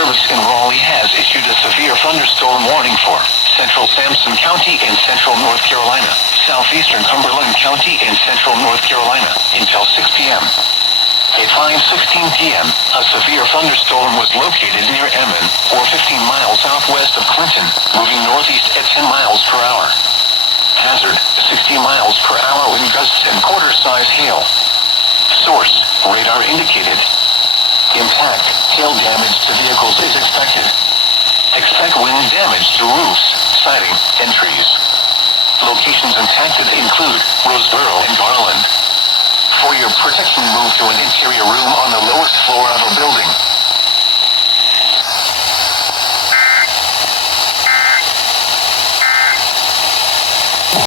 Service in Raleigh has issued a severe thunderstorm warning for central Sampson County in central North Carolina, southeastern Cumberland County in central North Carolina, until 6 p.m. At 5:16 p.m., a severe thunderstorm was located near Emmon, or 15 miles southwest of Clinton, moving northeast at 10 miles per hour. Hazard, 60 miles per hour wind gusts and quarter-size hail. Source, radar indicated. Impact, hail damage to vehicles is expected. Expect wind damage to roofs, siding, and trees. Locations impacted include Roseboro and Garland. For your protection, move to an interior room on the lowest floor of a building.